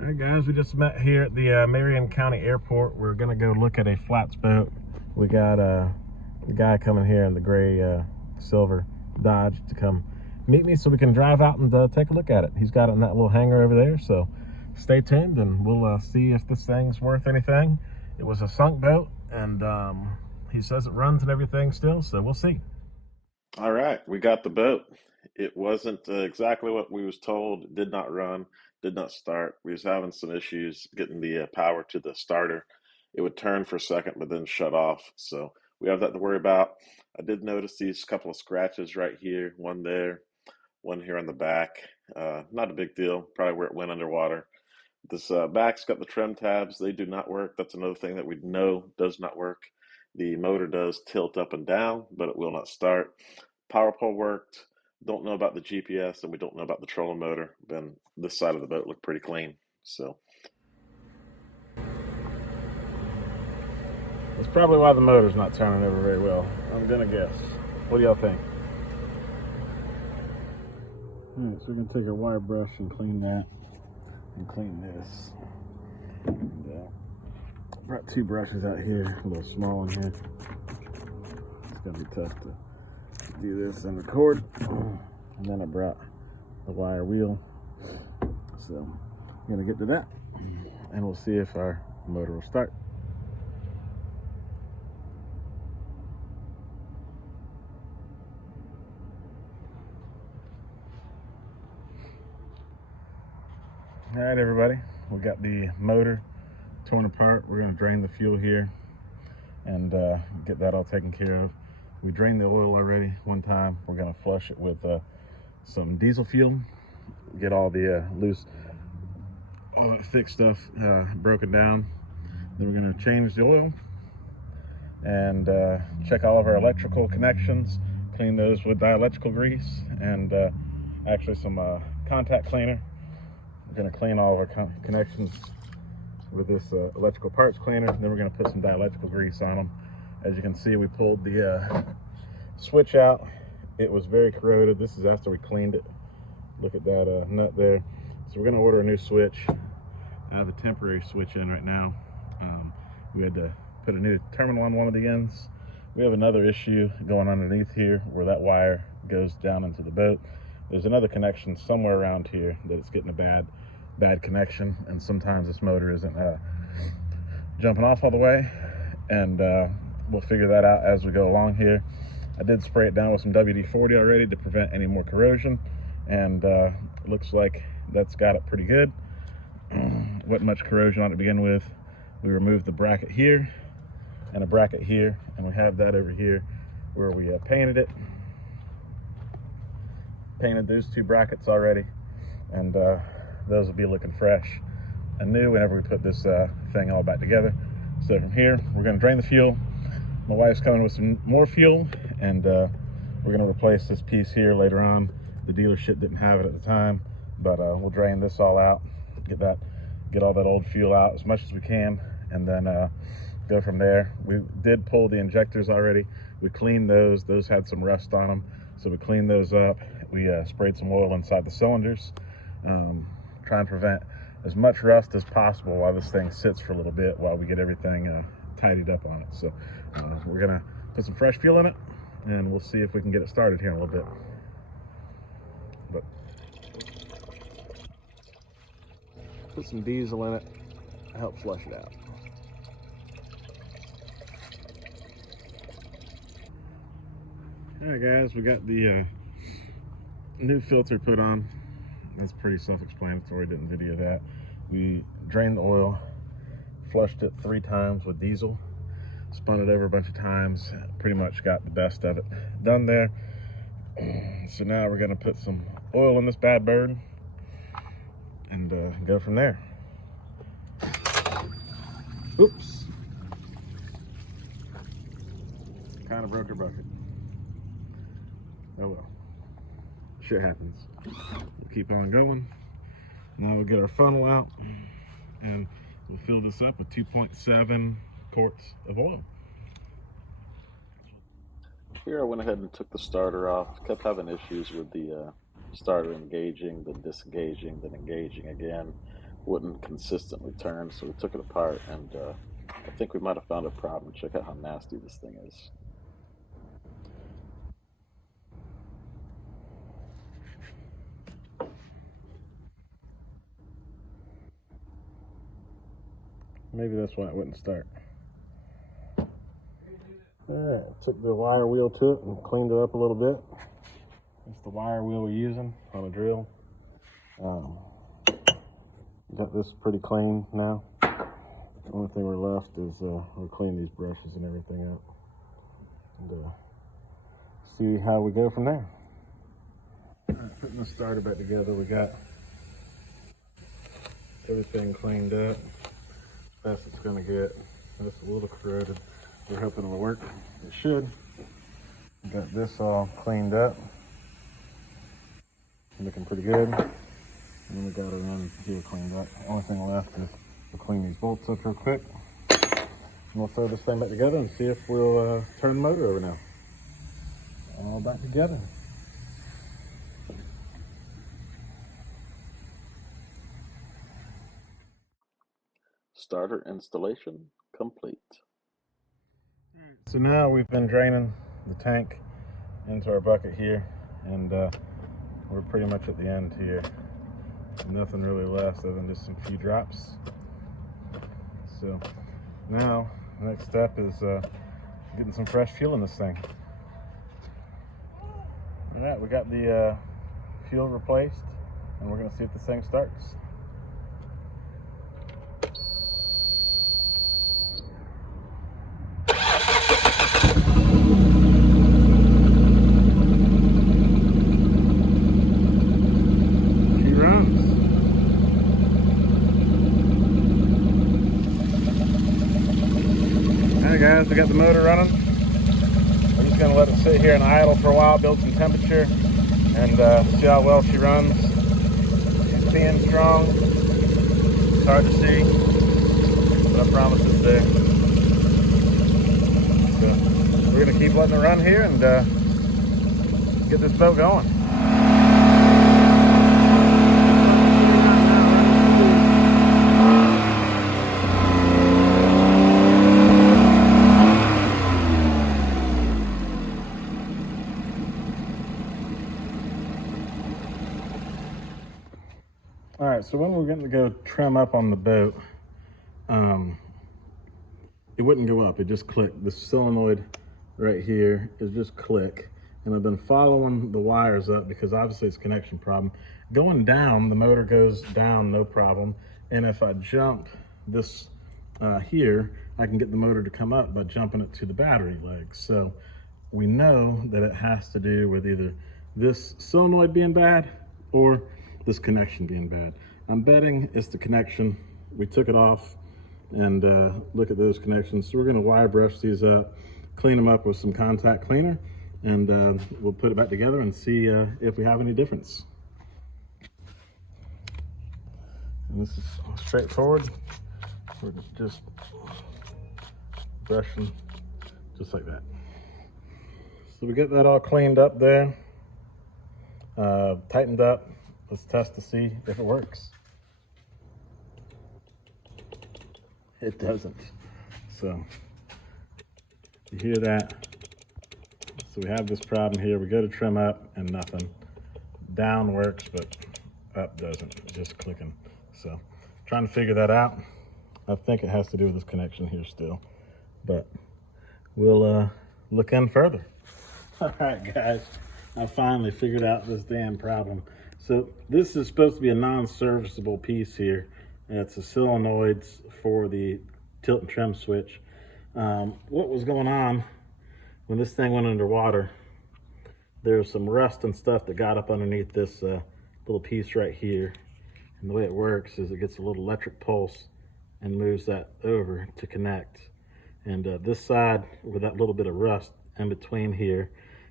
All right, guys, we just met here at the Marion County Airport. We're gonna go look at a flats boat. We got a guy coming here in the gray silver Dodge to come meet me so we can drive out and take a look at it. He's got it in that little hangar over there, so stay tuned and we'll see if this thing's worth anything. It was a sunk boat, and he says it runs and everything still, so we'll see. All right, we got the boat. It wasn't exactly what we was told. It did not run, did not start. We was having some issues getting the power to the starter. It would turn for a second, but then shut off. So we have that to worry about. I did notice these couple of scratches right here, one there, one here on the back. Not a big deal, probably where it went underwater. This back's got the trim tabs. They do not work. That's another thing that we know does not work. The motor does tilt up and down, but it will not start. Power pole worked. Don't know about the GPS, and we don't know about the trolling motor. Then this side of the boat looked pretty clean. So that's probably why the motor's not turning over very well, I'm gonna guess. What do y'all think? All right, so we're gonna take our wire brush and clean that, and clean this. And, brought two brushes out here, a little small one here. It's gonna be tough to do this and record. And then I brought the wire wheel. So I'm gonna get to that and we'll see if our motor will start. All right, everybody, we got the motor torn apart. We're gonna drain the fuel here and get that all taken care of. We drained the oil already one time. We're gonna flush it with some diesel fuel, get all the loose, all that thick stuff broken down. Then we're gonna change the oil and check all of our electrical connections, clean those with dielectrical grease and actually some contact cleaner. We're gonna clean all of our connections with this electrical parts cleaner. Then we're gonna put some dielectrical grease on them. As you can see, we pulled the switch out. It was very corroded. This is after we cleaned it. Look at that nut there. So we're gonna order a new switch. I have a temporary switch in right now. We had to put a new terminal on one of the ends. We have another issue going underneath here where that wire goes down into the boat. There's another connection somewhere around here that it's getting a bad connection, and sometimes this motor isn't jumping off all the way, and we'll figure that out as we go along here. I did spray it down with some WD-40 already to prevent any more corrosion, and looks like that's got it pretty good. Wasn't much corrosion on it to begin with. We removed the bracket here and a bracket here, and we have that over here where we painted it. Painted those two brackets already, and those will be looking fresh and new whenever we put this thing all back together. So from here, we're gonna drain the fuel. My wife's coming with some more fuel, and we're gonna replace this piece here later on. The dealership didn't have it at the time, but we'll drain this all out, get all that old fuel out as much as we can, and then go from there. We did pull the injectors already. We cleaned those. Those had some rust on them, so we cleaned those up. We sprayed some oil inside the cylinders, try and prevent as much rust as possible while this thing sits for a little bit while we get everything tidied up on it. So we're gonna put some fresh fuel in it, and we'll see if we can get it started here in a little bit. But put some diesel in it, help flush it out. All right, guys, we got the new filter put on. That's pretty self-explanatory, didn't video that. We drained the oil, flushed it 3 times with diesel, spun it over a bunch of times, pretty much got the best of it done there. So now we're gonna put some oil in this bad bird and go from there. Oops. Kind of broke our bucket. Oh well. Shit happens. We'll keep on going. Now we'll get our funnel out and we'll fill this up with 2.7 quarts of oil. Here I went ahead and took the starter off. Kept having issues with the starter engaging, then disengaging, then engaging again. wouldn't consistently turn, so we took it apart, and I think we might have found a problem. Check out how nasty this thing is. Maybe that's why it wouldn't start. Alright, took the wire wheel to it and cleaned it up a little bit. That's the wire wheel we're using on a drill. Got this pretty clean now. The only thing we're left is we'll clean these brushes and everything up. And see how we go from there. Alright, putting the starter back together, we got everything cleaned up. Best it's gonna get. It's a little corroded. We're hoping it'll work. It should. We got this all cleaned up. Looking pretty good. And then we got it in here cleaned up. The only thing left is we'll clean these bolts up real quick. And we'll throw this thing back together and see if we'll turn the motor over now. All back together. Starter installation complete. So now we've been draining the tank into our bucket here, and we're pretty much at the end here. Nothing really left other than just some few drops. So now the next step is getting some fresh fuel in this thing. All right, we got the fuel replaced, and we're gonna see if this thing starts. Guys, we got the motor running. We're just going to let it sit here and idle for a while, build some temperature, and see how well she runs. She's being strong. It's hard to see, but I promise it's there. So we're going to keep letting it run here and get this boat going. All right, so when we're going to go trim up on the boat, it wouldn't go up, it just clicked. The solenoid right here is just click. And I've been following the wires up because obviously it's a connection problem. Going down, the motor goes down, no problem. And if I jump this here, I can get the motor to come up by jumping it to the battery leg. So we know that it has to do with either this solenoid being bad or this connection being bad. I'm betting it's the connection. We took it off, and look at those connections. So we're gonna wire brush these up, clean them up with some contact cleaner, and we'll put it back together and see if we have any difference. And this is straightforward. We're just brushing just like that. So we get that all cleaned up there, tightened up. Let's test to see if it works. It doesn't. So you hear that? So we have this problem here. We go to trim up and nothing. Down works, but up doesn't. It's just clicking. So trying to figure that out. I think it has to do with this connection here still, but we'll look in further. All right, guys, I finally figured out this damn problem. So this is supposed to be a non-serviceable piece here. It's the solenoids for the tilt and trim switch. What was going on when this thing went underwater, there's some rust and stuff that got up underneath this little piece right here. And the way it works is it gets a little electric pulse and moves that over to connect. And this side, with that little bit of rust in between here,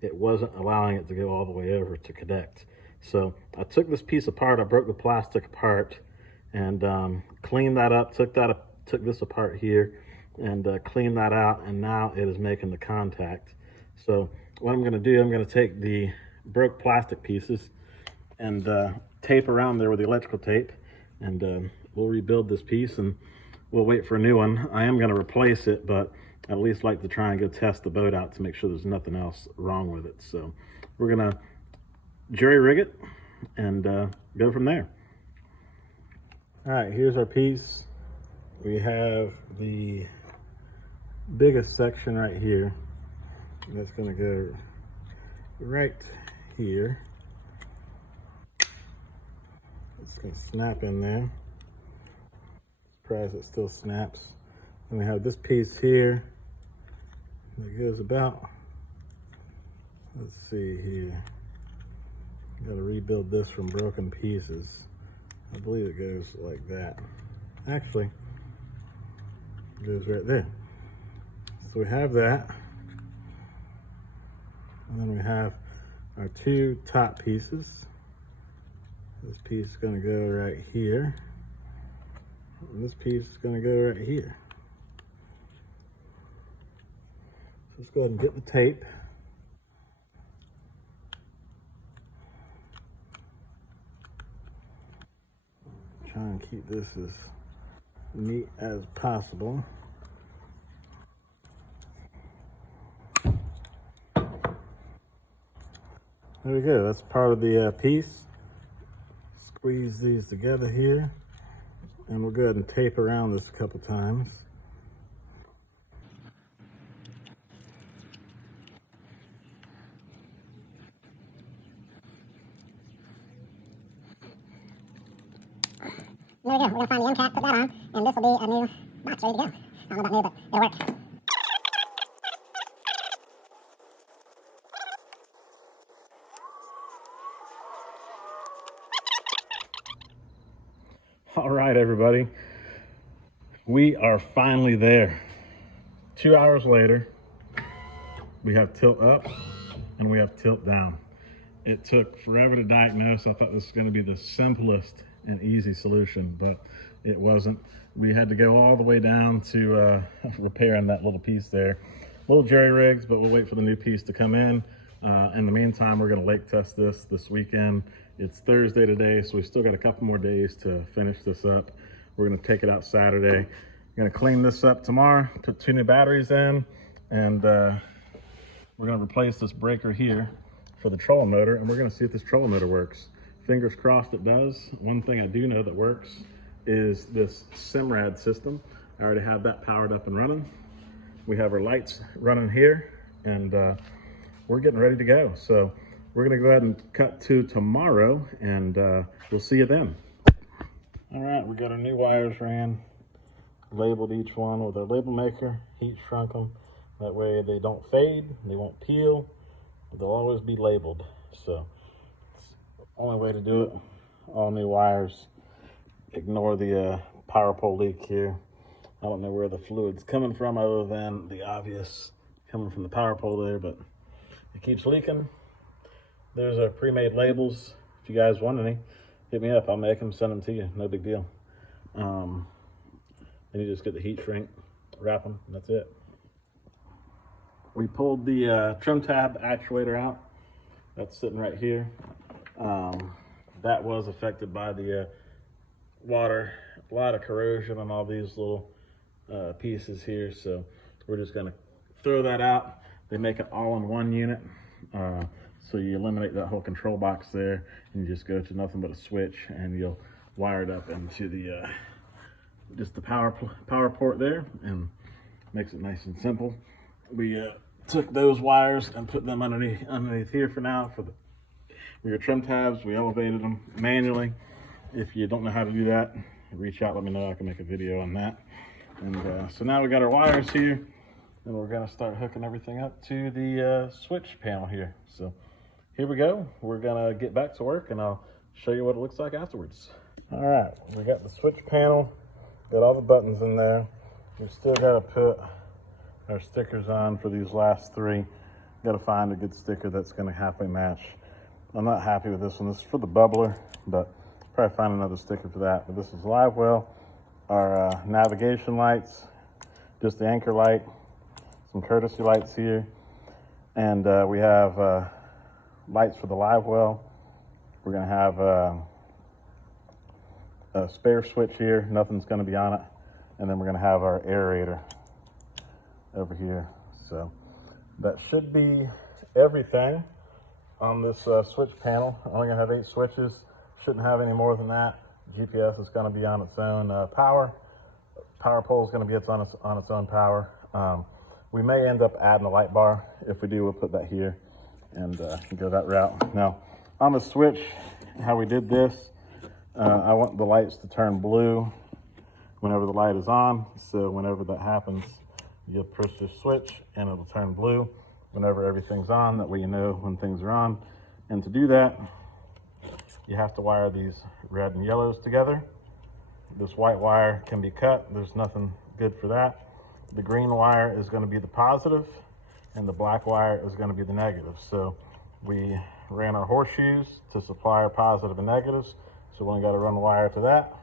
it wasn't allowing it to go all the way over to connect. So I took this piece apart, I broke the plastic apart, and cleaned that up, took this apart here, and cleaned that out, and now it is making the contact. So what I'm gonna do, I'm gonna take the broke plastic pieces and tape around there with the electrical tape, and we'll rebuild this piece and we'll wait for a new one. I am going to replace it, but I at least like to try and go test the boat out to make sure there's nothing else wrong with it. So we're going to jury rig it and go from there. All right, here's our piece. We have the biggest section right here. That's going to go right here. It's going to snap in there. Surprised it still snaps. And we have this piece here that goes about, let's see here. Got to rebuild this from broken pieces. I believe it goes like that. Actually, it goes right there. So we have that. And then we have our two top pieces. This piece is going to go right here. And this piece is going to go right here. So let's go ahead and get the tape. Try and keep this as neat as possible. There we go, that's part of the piece. Squeeze these together here, and we'll go ahead and tape around this a couple times. There we go, we're going to find the end cap, put that on, and this will be a new box ready to go. I don't know about new, but it'll work. All right, everybody, we are finally there. 2 hours later, we have tilt up and we have tilt down. It took forever to diagnose. I thought this was going to be the simplest and easy solution, but it wasn't. We had to go all the way down to repairing that little piece there. Little jerry rigs, but we'll wait for the new piece to come in. In the meantime, we're going to lake test this weekend. It's Thursday today, so we've still got a couple more days to finish this up. We're going to take it out Saturday. We're going to clean this up tomorrow, put 2 new batteries in, and we're going to replace this breaker here for the trolling motor, and we're going to see if this trolling motor works. Fingers crossed it does. One thing I do know that works is this Simrad system. I already have that powered up and running. We have our lights running here, and we're getting ready to go. So we're gonna go ahead and cut to tomorrow, and we'll see you then. All right, we got our new wires ran, labeled each one with our label maker, heat shrunk them. That way they don't fade, they won't peel, but they'll always be labeled. So it's the only way to do it. All new wires. Ignore the power pole leak here. I don't know where the fluid's coming from other than the obvious coming from the power pole there, but it keeps leaking. There's our pre-made labels. If you guys want any, hit me up. I'll make them, send them to you. No big deal. Then you just get the heat shrink, wrap them, and that's it. We pulled the trim tab actuator out. That's sitting right here. That was affected by the water, a lot of corrosion on all these little pieces here. So we're just gonna throw that out. They make it all in one unit. So you eliminate that whole control box there, and you just go to nothing but a switch, and you'll wire it up into the just the power port there, and makes it nice and simple. We took those wires and put them underneath here for now. For your trim tabs, we elevated them manually. If you don't know how to do that, reach out, let me know. I can make a video on that. And so now we got our wires here, and we're gonna start hooking everything up to the switch panel here. So here we go. We're gonna get back to work, and I'll show you what it looks like afterwards. All right, we got the switch panel, got all the buttons in there. We still gotta put our stickers on for these last 3. Gotta find a good sticker that's gonna halfway match. I'm not happy with this one. This is for the bubbler, but probably find another sticker for that. But this is live well, our navigation lights, just the anchor light, some courtesy lights here, and we have lights for the live well. We're gonna have a spare switch here. Nothing's going to be on it. And then we're going to have our aerator over here. So that should be everything on this switch panel. I'm only going to have 8 switches. Shouldn't have any more than that. GPS is going to be on its own power. Power pole is going to be on its own power. We may end up adding a light bar. If we do, we'll put that here and go that route. Now, on the switch, how we did this, I want the lights to turn blue whenever the light is on. So whenever that happens, you'll push the switch and it'll turn blue whenever everything's on. That way you know when things are on. And to do that, you have to wire these red and yellows together. This white wire can be cut. There's nothing good for that. The green wire is going to be the positive and the black wire is going to be the negative. So we ran our horseshoes to supply our positive and negatives. So we only got to run the wire to that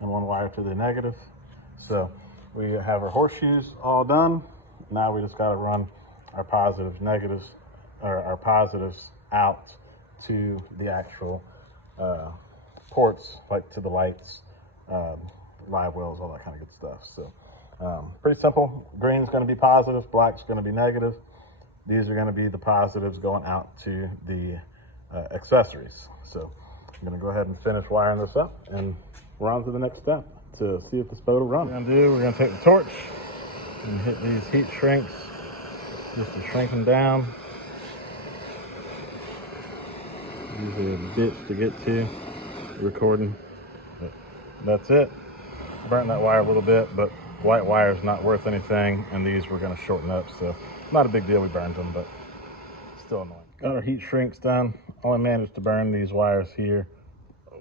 and one wire to the negative. So we have our horseshoes all done. Now we just got to run our positives, negatives, or our positives out to the actual ports, like to the lights, live wells, all that kind of good stuff. So pretty simple. Green's going to be positive, black's going to be negative. These are going to be the positives going out to the accessories. So I'm going to go ahead and finish wiring this up, and we're on to the next step to see if this boat will run. We're going to take the torch and hit these heat shrinks just to shrink them down. These are the bits to get to recording. But that's it. Burnt that wire a little bit, but white wire is not worth anything, and these we're going to shorten up, so not a big deal. We burned them, but still annoying. Got our heat shrinks done. Only managed to burn these wires here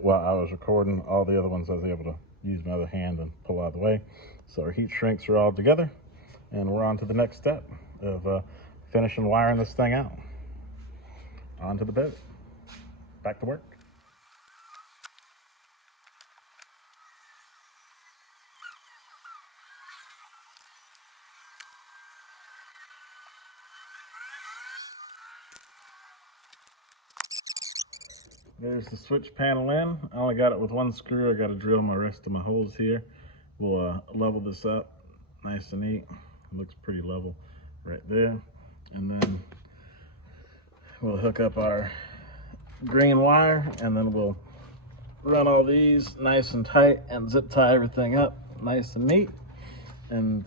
while I was recording. All the other ones I was able to use my other hand and pull out of the way. So our heat shrinks are all together, and we're on to the next step of finishing wiring this thing out. On to the boat. Back to work. There's the switch panel in. I only got it with one screw. I got to drill my rest of my holes here. We'll level this up nice and neat. It looks pretty level right there. And then we'll hook up our green wire, and then we'll run all these nice and tight and zip tie everything up nice and neat. And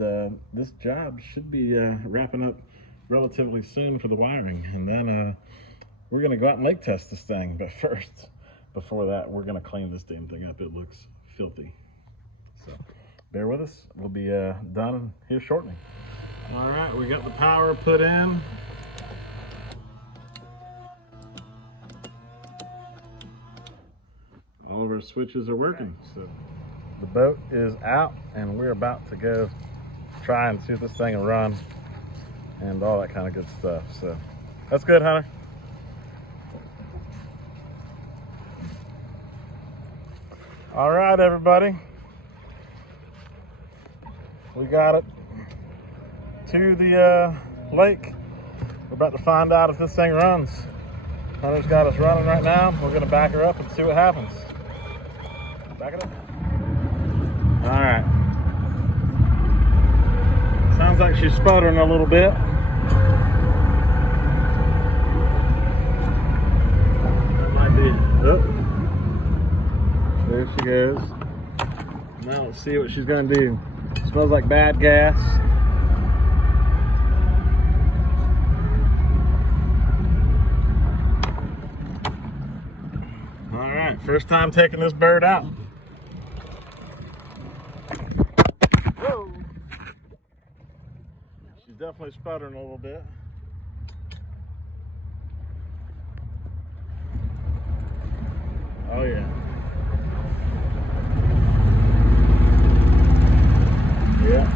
this job should be wrapping up relatively soon for the wiring. And then we're going to go out and lake test this thing. But first, before that, we're going to clean this damn thing up. It looks filthy. So bear with us. We'll be done here shortly. All right, we got the power put in. All of our switches are working. So the boat is out, and we're about to go try and see if this thing will run and all that kind of good stuff. So that's good, Hunter. All right, everybody. We got it to the lake. We're about to find out if this thing runs. Hunter's got us running right now. We're gonna back her up and see what happens. Back it up. All right. Sounds like she's sputtering a little bit. That might be, oh. There she goes. Now let's see what she's gonna do. Smells like bad gas. All right, first time taking this bird out. Whoa. She's definitely sputtering a little bit. Oh yeah. Yeah,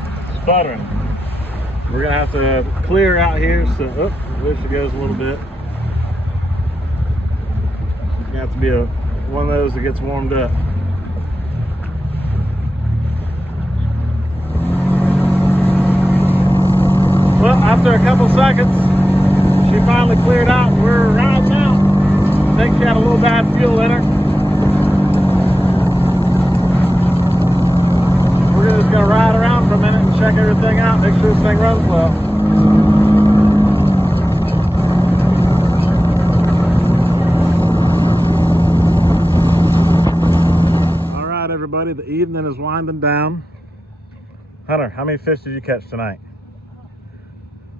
sputtering. We're gonna have to clear out here, so there she goes a little bit. She's gonna have to be one of those that gets warmed up. Well, after a couple seconds, she finally cleared out and we're right out. I think she had a little bad fuel in her. check everything out, make sure this thing runs well. All right, everybody, the evening is winding down. Hunter, how many fish did you catch tonight?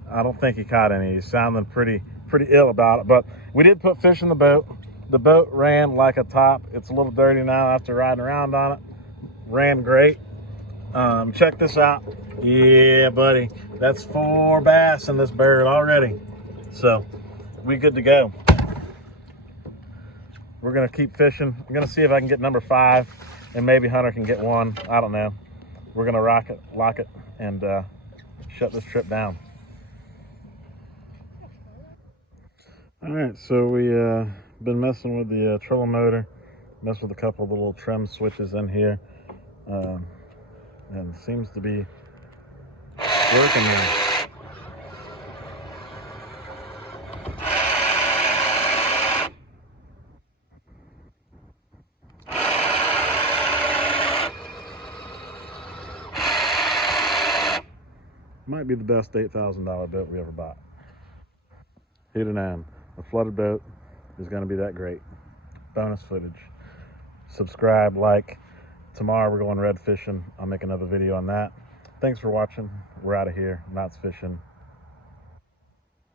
I don't think he caught any. He's sounding pretty ill about it, but we did put fish in the boat. The boat ran like a top. It's a little dirty now after riding around on it. Ran great. Check this out. Yeah, buddy, that's 4 bass in this bird already. So we good to go. We're gonna keep fishing. I'm gonna see if I can get number 5, and maybe Hunter can get 1. I don't know. We're gonna lock it, and shut this trip down. All right, so we been messing with the trolling motor, messed with a couple of the little trim switches in here, and seems to be working now. Might be the best $8,000 boat we ever bought. Heat and am. A flooded boat is going to be that great. Bonus footage. Subscribe, like. Tomorrow we're going red fishing. I'll make another video on that. Thanks for watching. We're out of here. Knots fishing.